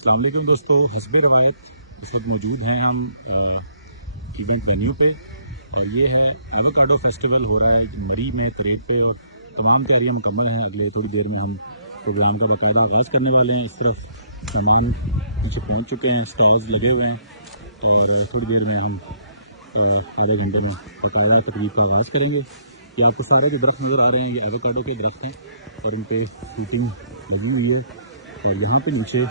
अस्सलाम वालेकुम दोस्तों, हिस्ब रवायत इस वक्त मौजूद हैं हम इवेंट वेन्यू पे और ये है एवोकाडो फेस्टिवल हो रहा है मरी में करेब पे और तमाम तैयारियां मुकम्मल हैं। अगले थोड़ी देर में हम प्रोग्राम का बाकायदा आगाज़ करने वाले हैं। इस तरफ मेहमान नीचे पहुंच चुके हैं, स्टॉल्स लगे हुए हैं और थोड़ी देर में हम आधे घंटे में बाकायदा तकरीब का आगाज़ करेंगे। ये आपको सारे जो दरख्त नज़र आ रहे हैं ये एवोकाडो के दरख्त हैं और इन पर शूटिंग लगी हुई है और यहाँ पे नीचे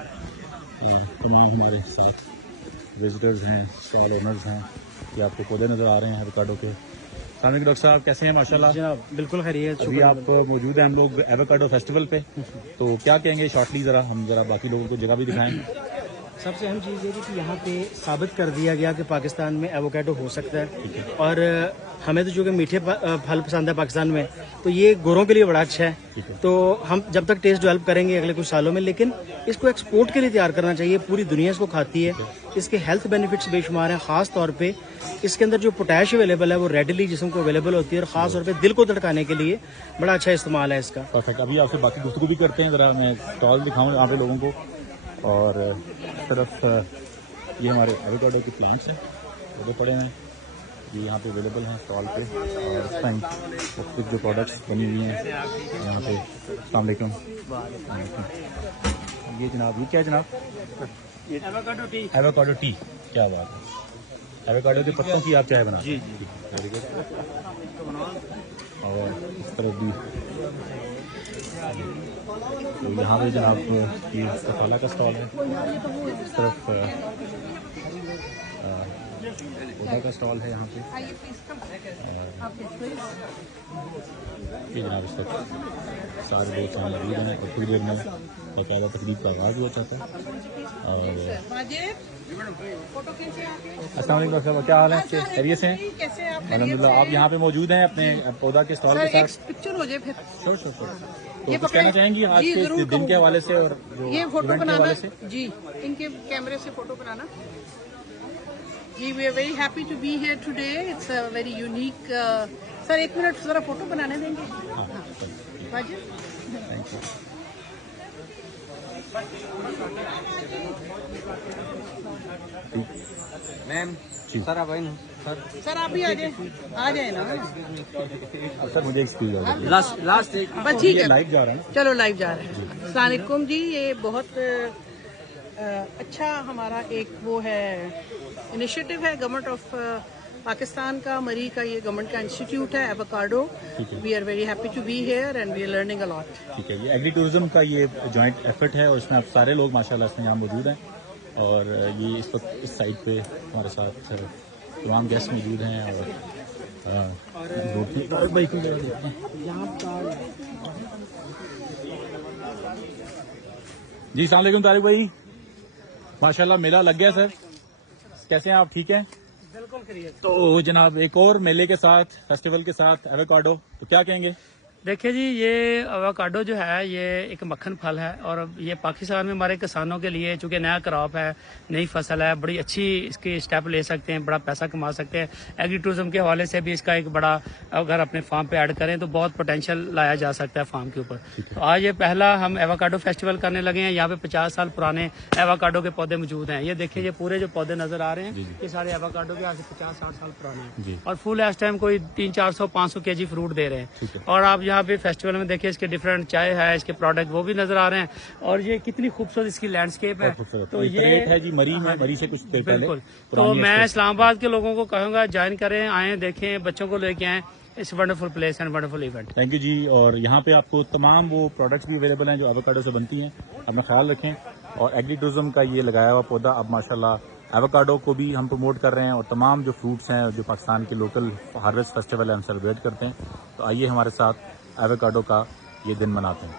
तमाम हमारे साथ विजिटर्स हैं, स्टॉल ओनर्स हैं। ये आपको पौधे नज़र आ रहे हैं एवोकाडो के। सामने डॉक्टर साहब कैसे हैं? माशाल्लाह जनाब बिल्कुल खैरियत। अभी आप मौजूद हैं हम लोग एवोकाडो फेस्टिवल पे, तो क्या कहेंगे शॉर्टली ज़रा बाकी लोगों को जगह भी दिखाएं। सबसे अहम चीज़ ये थी कि यहाँ पे साबित कर दिया गया कि पाकिस्तान में एवोकाडो हो सकता है और हमें तो चूँकि मीठे फल पसंद है पाकिस्तान में, तो ये गोरों के लिए बड़ा अच्छा है। तो हम जब तक टेस्ट डेवलप करेंगे अगले कुछ सालों में, लेकिन इसको एक्सपोर्ट के लिए तैयार करना चाहिए। पूरी दुनिया इसको खाती है, इसके हेल्थ बेनिफिट्स बेशुमार हैं। ख़ास तौर पे इसके अंदर जो पोटैश अवेलेबल है वो रेडली जिस्म को अवेलेबल होती है और ख़ास तौर पे दिल को धड़काने के लिए बड़ा अच्छा इस्तेमाल है इसका। परफेक्ट। अभी आपसे बाकी गुफ्तगू भी करते हैं, ज़रा मैं स्टॉल दिखाऊँ यहाँ पे लोगों को। और इस तरफ ये हमारे एवोकाडो के प्लांट्स हैं, वो पड़े हैं, ये यहाँ पे अवेलेबल हैं स्टॉल पे। और इस टाइम मुख्तलिफ जो प्रोडक्ट्स बनी हुई हैं यहाँ पे। अस्सलाम वालेकुम। ये जनाब, ये क्या जनाब? Avocado T. एवोकाडो टी, क्या बात है। एवोकाडो के पत्तों की आप चाय बना? जी जी, वेरी गुड। और इस तरफ भी तो यहाँ पे जनाब ये सफाला का स्टॉल है, इस तरफ पौधा का स्टॉल है यहाँ पे। ये जनाब इस वक्त सारे दोस्त यहाँ मौजूद हैं और थोड़ी देर में बाकायदा तकरीब का आगाज़ हुआ चाहता है। और अस्सलाम वालेकुम डॉक्टर साहब, क्या हाल है? खैरियत से हैं? अल्हम्दुलिल्लाह। आप यहाँ पे मौजूद हैं अपने पौधा के स्टॉल के साथ। पिक्चर हो जाए फिर। श्योर। तो कुछ कहना चाहेंगी आज के दिन के हवाले से और ये फोटो बनाना जी, इनके कैमरे से फोटो बनाना जी। We are very happy to be here today. It's a very unique. Sir एक मिनट जरा फोटो बनाने देंगे? वाजिब, थैंक यू। मैम सर आप आए ना सर आप भी आ जाए ना। सर मुझे एक्सक्यूज लास्ट बस ठीक है, लाइव जा रहा है। चलो लाइव जा रहे हैं। अस्सलाम वालेकुम जी। ये बहुत अच्छा हमारा एक वो है इनिशिएटिव है गवर्नमेंट ऑफ पाकिस्तान का, मरी का ये गवर्नमेंट का इंस्टीट्यूट है avocado. We are very happy to be here and we are learning a lot. ठीक है, ये एग्री टूरिज्म का ये जॉइंट एफर्ट है और इसमें आप सारे लोग माशाल्लाह से यहाँ मौजूद हैं और ये इस वक्त इस साइड पे हमारे साथ तमाम गेस्ट मौजूद हैं और जी अस्सलाम वालेकुम तारिक भाई, माशाल्लाह मेला लग गया सर, कैसे हैं आप? ठीक हैं? बिल्कुल खैरियत। तो जनाब एक और मेले के साथ, फेस्टिवल के साथ एवोकाडो, तो क्या कहेंगे? देखिए जी, ये एवोकाडो जो है ये एक मक्खन फल है और ये पाकिस्तान में हमारे किसानों के लिए चूंकि नया क्रॉप है, नई फसल है, बड़ी अच्छी इसकी स्टेप ले सकते हैं, बड़ा पैसा कमा सकते हैं। एग्री टूरिज्म के हवाले से भी इसका एक बड़ा, अगर अपने फार्म पे ऐड करें तो बहुत पोटेंशियल लाया जा सकता है फार्म के ऊपर। तो आज ये पहला हम एवोकाडो फेस्टिवल करने लगे हैं। यहाँ पे 50 साल पुराने एवोकाडो के पौधे मौजूद हैं। ये देखिए, ये पूरे जो पौधे नजर आ रहे हैं ये सारे एवोकाडो के आज से 50-60 साल पुराने हैं और फुल इस टाइम कोई 300-400-500 kg फ्रूट दे रहे हैं। और आप यहाँ पे फेस्टिवल में देखिए इसके डिफरेंट चाय है, इसके प्रोडक्ट वो भी नजर आ रहे हैं और ये कितनी खूबसूरत इसकी लैंडस्केप है। तो ये है जी मरी में, मरी से कुछ देर पहले। बिल्कुल। तो मैं इस्लामाबाद के लोगों को कहूँगा ज्वाइन करें, आए, देखें, बच्चों को लेके आए इस wonderful place and wonderful event. Thank you ji. और यहाँ पे आपको तमाम वो प्रोडक्ट्स भी अवेलेबल हैं जो एवोकाडो से बनती हैं, अपना ख्याल रखें। और एग्री टूरिज्म का ये लगाया हुआ पौधा अब माशाल्लाह एवोकाडो को भी हम प्रमोट कर रहे हैं और तमाम जो फ्रूट्स हैं जो पाकिस्तान के लोकल हार्वेस्ट फेस्टिवल है हम सेलिब्रेट करते हैं। तो आइए हमारे साथ एवोकाडो का ये दिन मनाते हैं।